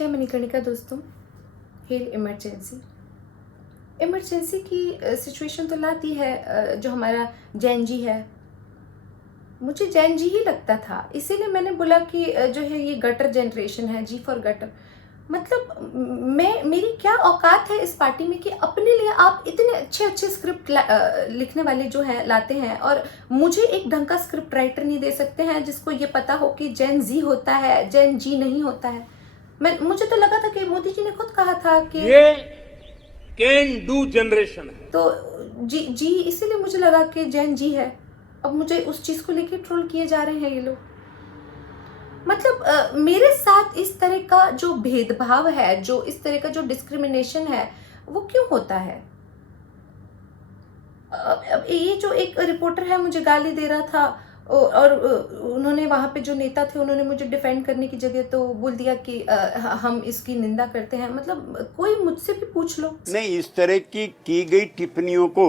जय मणिकर्णिका दोस्तों। Hello emergency की सिचुएशन तो लाती है जो हमारा जैन जी है। मुझे जैन जी ही लगता था, इसीलिए मैंने बोला कि जो है ये गटर जनरेशन है, जी फॉर गटर। मतलब मेरी क्या औकात है इस पार्टी में कि अपने लिए आप इतने अच्छे अच्छे स्क्रिप्ट लिखने वाले जो है लाते हैं और मुझे एक ढंग का स्क्रिप्ट राइटर नहीं दे सकते हैं जिसको ये पता हो कि जैन जी होता है, जैन जी नहीं होता है। मुझे तो लगा था कि मोदी जी ने खुद कहा था कि ये कैन डू जनरेशन है। तो जी इसीलिए मुझे लगा कि जैन जी है। अब मुझे उस चीज को लेके ट्रोल किए जा रहे हैं ये लोग। मतलब मेरे साथ इस तरह का जो भेदभाव है, जो इस तरह का जो डिस्क्रिमिनेशन है, वो क्यों होता है? अब ये जो एक रिपोर्टर है मुझे गाली दे रहा था और उन्होंने वहां पे जो नेता थे उन्होंने मुझे डिफेंड करने की जगह तो बोल दिया कि हम इसकी निंदा करते हैं। मतलब कोई मुझसे भी पूछ लो। नहीं, इस तरह की गई टिप्पणियों को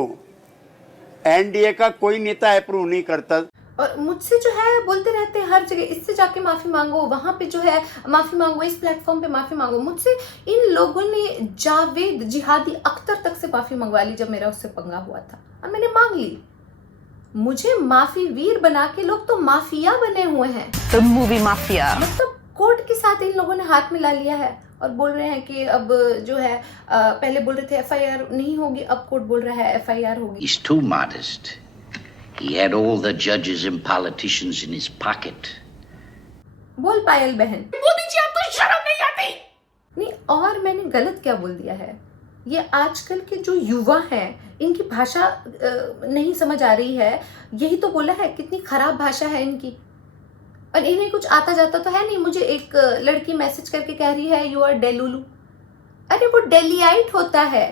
एनडीए का कोई नेता अप्रूव नहीं करता। और मुझसे जो है बोलते रहते हैं हर जगह, इससे जाके माफी मांगो, वहां पे जो है माफी मांगो, इस प्लेटफॉर्म पे माफी मांगो। मुझसे इन लोगों ने जावेद जिहादी अख्तर तक से माफी मंगवा ली जब मेरा उससे पंगा हुआ था, और मैंने मांग ली। मुझे माफी वीर बना के लोग तो माफिया बने हुए हैं। The movie Mafia. मतलब कोर्ट के साथ इन लोगों ने हाथ मिला लिया है और बोल रहे हैं कि अब जो है पहले बोल रहे थे एफआईआर नहीं होगी, अब कोर्ट बोल रहा है एफआईआर होगी। He's too modest. He had all the judges and politicians in his pocket. बोल पायल बहन। मोदी जी आपको शर्म नहीं आती? नहीं, और मैंने गलत क्या बोल दिया है? ये आजकल के जो युवा हैं इनकी भाषा नहीं समझ आ रही है, यही तो बोला है। कितनी खराब भाषा है इनकी, और इन्हें कुछ आता जाता तो है नहीं। मुझे एक लड़की मैसेज करके कह रही है यू आर डेलुलू। अरे वो डेलियाइट होता है,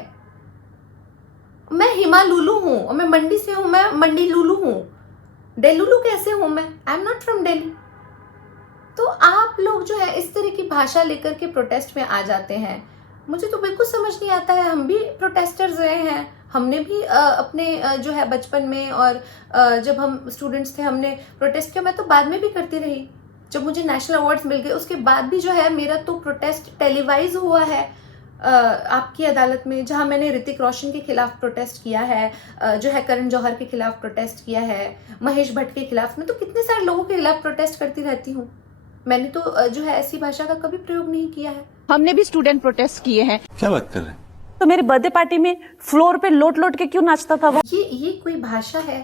मैं हिमालुलू हूँ और मैं मंडी से हूँ, मैं मंडी लुलू हूँ। डेलुलू कैसे हूँ मैं? I am not from Delhi. तो आप लोग जो है इस तरह की भाषा लेकर के प्रोटेस्ट में आ जाते हैं, मुझे तो बिल्कुल समझ नहीं आता है। हम भी प्रोटेस्टर्स रहे हैं, हमने भी अपने जो है बचपन में और जब हम स्टूडेंट्स थे हमने प्रोटेस्ट किया। मैं तो बाद में भी करती रही, जब मुझे नेशनल अवार्ड्स मिल गए उसके बाद भी जो है मेरा तो प्रोटेस्ट टेलीवाइज हुआ है आपकी अदालत में, जहां मैंने ऋतिक रोशन के खिलाफ प्रोटेस्ट किया है, जो है करण जौहर के खिलाफ प्रोटेस्ट किया है, महेश भट्ट के खिलाफ। मैं तो कितने सारे लोगों के खिलाफ प्रोटेस्ट करती रहती हूँ। मैंने तो जो है ऐसी भाषा का कभी प्रयोग नहीं किया है। हमने भी स्टूडेंट प्रोटेस्ट किए हैं। क्या बात कर रहे हैं? तो मेरे बर्थडे पार्टी में फ्लोर पे लोट लोट के क्यों नाचता था वो? ये कोई भाषा है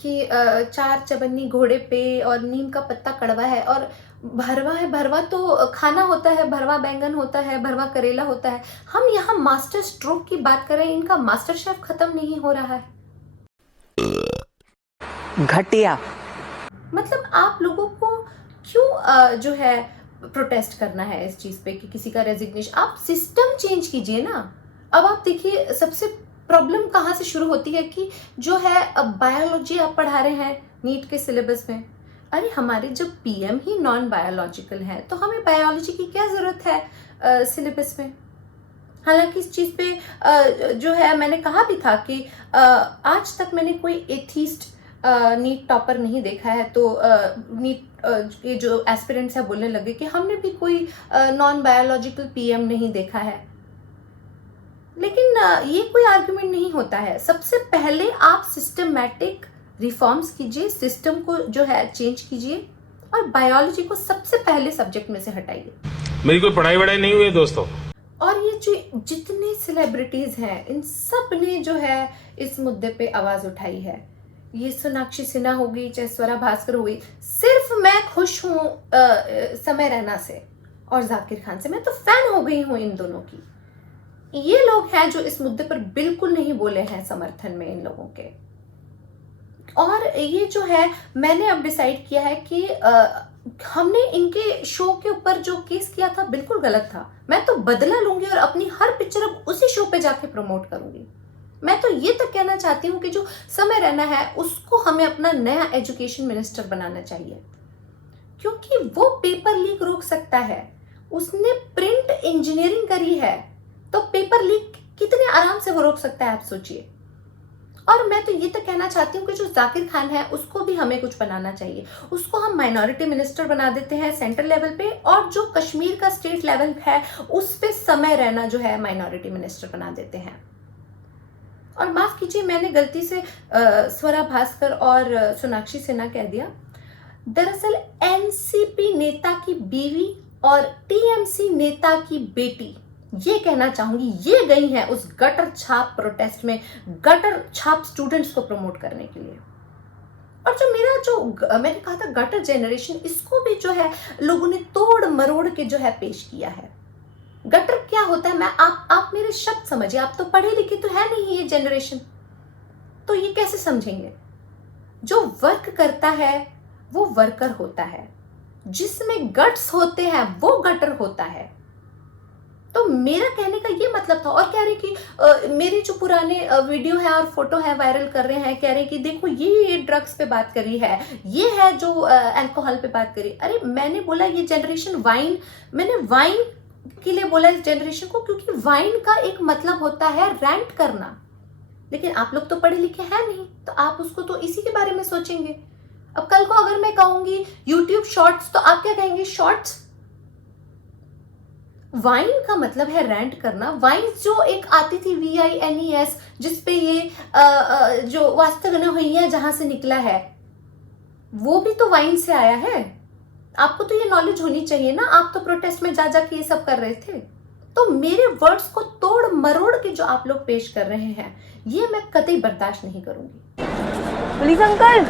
कि चार चबन्नी घोड़े पे और नीम का पत्ता कड़वा है और भरवा है। भरवा तो खाना होता है, भरवा बैंगन होता है, भरवा करेला होता है। हम यहाँ मास्टर स्ट्रोक की बात कर रहे हैं, इनका मास्टर शेफ खत्म नहीं हो रहा है। घटिया। मतलब आप लोगों को क्यों जो है प्रोटेस्ट करना है इस चीज पे कि किसी का रेजिग्नेशन? आप सिस्टम चेंज कीजिए ना। अब आप देखिए सबसे प्रॉब्लम कहाँ से शुरू होती है कि जो है अब बायोलॉजी आप पढ़ा रहे हैं नीट के सिलेबस में। अरे हमारे जब पीएम ही नॉन बायोलॉजिकल है तो हमें बायोलॉजी की क्या जरूरत है सिलेबस में? हालांकि इस चीज पे जो है मैंने कहा भी था कि आज तक मैंने कोई एथीस्ट नीट टॉपर नहीं देखा है। तो नीट के जो एस्पिरेंट्स है बोलने लगे कि हमने भी कोई नॉन बायोलॉजिकल पीएम नहीं देखा है। लेकिन ये कोई आर्गुमेंट नहीं होता है। सबसे पहले आप सिस्टमैटिक रिफॉर्म्स कीजिए, सिस्टम को जो है चेंज कीजिए और बायोलॉजी को सबसे पहले सब्जेक्ट में से हटाइए। मेरी कोई पढ़ाई वढ़ाई नहीं हुई है दोस्तों। और ये जो जितने सेलिब्रिटीज हैं इन सब ने जो है इस मुद्दे पे आवाज उठाई है। ये सोनाक्षी सिन्हा होगी चाहे स्वरा भास्कर होगी, सिर्फ मैं खुश हूँ समय रैना से और जाकिर खान से। मैं तो फैन हो गई हूँ इन दोनों की। ये लोग हैं जो इस मुद्दे पर बिल्कुल नहीं बोले हैं समर्थन में इन लोगों के। और ये जो है मैंने अब डिसाइड किया है कि हमने इनके शो के ऊपर जो केस किया था बिल्कुल गलत था। मैं तो बदला लूंगी और अपनी हर पिक्चर अब उसी शो पे जाके प्रमोट करूंगी। मैं तो ये तक कहना चाहती हूँ कि जो समय रहना है उसको हमें अपना नया एजुकेशन मिनिस्टर बनाना चाहिए, क्योंकि वो पेपर लीक रोक सकता है। उसने प्रिंट इंजीनियरिंग करी है तो पेपर लीक कितने आराम से वो रोक सकता है, आप सोचिए। और मैं तो ये तो कहना चाहती हूँ कि जो जाकिर खान है उसको भी हमें कुछ बनाना चाहिए। उसको हम माइनॉरिटी मिनिस्टर बना देते हैं सेंट्रल लेवल पे, और जो कश्मीर का स्टेट लेवल है उस पे समय रैना जो है माइनॉरिटी मिनिस्टर बना देते हैं। और माफ कीजिए, मैंने गलती से स्वरा भास्कर और सोनाक्षी सिन्हा कह दिया। दरअसल एनसीपी नेता की बीवी और टीएमसी नेता की बेटी, ये कहना चाहूंगी, ये गई हैं उस गटर छाप प्रोटेस्ट में, गटर छाप स्टूडेंट्स को प्रमोट करने के लिए। और जो मेरा जो मैंने कहा था गटर जनरेशन, इसको भी जो है लोगों ने तोड़ मरोड़ के जो है पेश किया है। गटर क्या होता है, मैं आप मेरे शब्द समझिए, आप तो पढ़े लिखे तो है नहीं ये जनरेशन, तो ये कैसे समझेंगे। जो वर्क करता है वो वर्कर होता है, जिसमें गट्स होते हैं वो गटर होता है। तो मेरा कहने का ये मतलब था। और कह रहे कि मेरे जो पुराने वीडियो है और फोटो है वायरल कर रहे हैं, कह रहे हैं कि देखो ये ड्रग्स पे बात करी है, ये है जो अल्कोहल पे बात करी। अरे मैंने बोला ये जनरेशन वाइन, मैंने वाइन के लिए बोला इस जनरेशन को, क्योंकि वाइन का एक मतलब होता है रेंट करना। लेकिन आप लोग तो पढ़े लिखे हैं नहीं, तो आप उसको तो इसी के बारे में सोचेंगे। अब कल को अगर मैं कहूंगी यूट्यूब शॉर्ट्स, तो आप क्या कहेंगे, शॉर्ट्स। वाइन का मतलब है रेंट करना। वाइन जो एक आती थी VINES, जिसपे ये जो वास्तगन हुई है जहां से निकला है, वो भी तो वाइन से आया है। आपको तो ये नॉलेज होनी चाहिए ना, आप तो प्रोटेस्ट में जा जाके ये सब कर रहे थे। तो मेरे वर्ड्स को तोड़ मरोड़ के जो आप लोग पेश कर रहे हैं, ये मैं कतई बर्दाश्त नहीं करूंगी। पुलिस अंकल,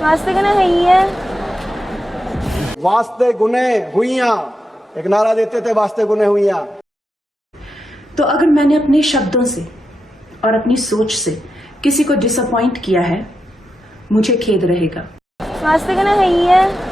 वास्ते गुने हुई है, वास्ते गुने हुइयां, एक नारा देते थे, वास्ते गुने हुइयां। तो अगर मैंने अपने शब्दों से और अपनी सोच से किसी को डिसअपॉइंट किया है, मुझे खेद रहेगा। वास्ते गुने हुई है।